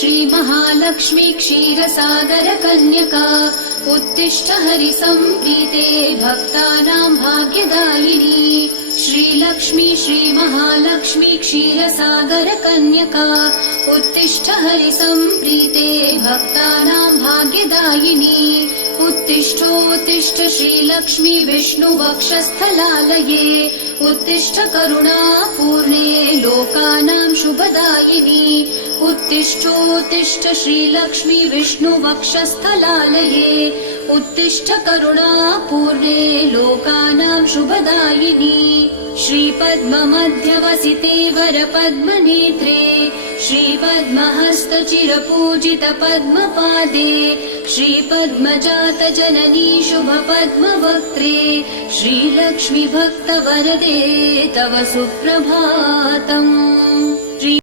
श्रीमहालक्ष्मी क्षीरसागरकन्यका उत्तिष्ठ हरिसम्प्रीते भक्तानां भाग्यदायिनी श्रीलक्ष्मी श्रीमहालक्ष्मी क्षीरसागरकन्यका उत्तिष्ठ हरिसम्प्रीते भक्तानां भाग्यदायिनी उत्तिष्ठोत्तिष्ठ श्रीलक्ष्मी विष्णुवक्षस्थलालये उत्तिष्ठ करुणापूर्णे लोकानां शुभदायिनी उत्तिष्ठोत्तिष्ठ श्रीलक्ष्मी विष्णुवक्षस्थलालये उत्तिष्ठ करुणापूर्णे लोकानां शुभदायिनी श्रीपद्ममध्यवसिते वरपद्मनेत्रे श्रीपद्महस्तचिरपूजित पद्मपादे श्रीपद्मजातजननी शुभपद्मवक्त्रे श्रीलक्ष्मी भक्तवरदे तव सुप्रभातम्।